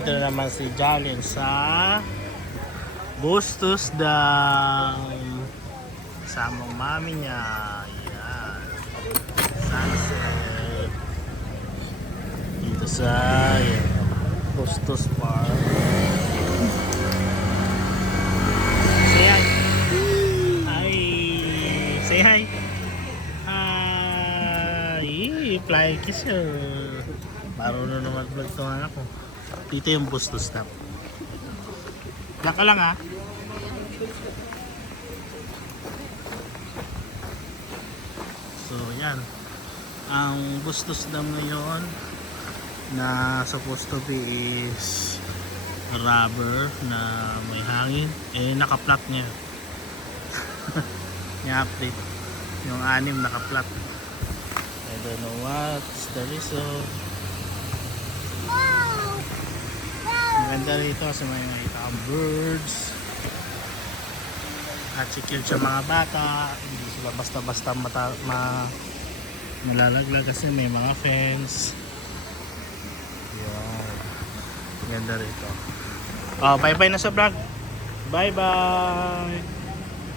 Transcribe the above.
Ito na naman si Jalen sa Bustos Dam. Samang mami niya. Yan. Sunset. Dito sa Bustos Park. Say hi. Hi. Say hi. Hi. Flying kiss yun. Marunong naman vlog ito anak ko. Dito yung Bustos Dam. Diyan ka lang ha. So yan. Ang Bustos Dam ngayon na supposed to be is rubber na may hangin. Eh naka-flat niya. Ni-update. Yung 6 naka-flat. I don't know what's the reason. Maganda rito kasi may makita kang birds at secure sa mga bata, hindi sila basta-basta malalaglag kasi may mga fence. Yan, maganda rito. Bye bye na sa vlog. Bye bye.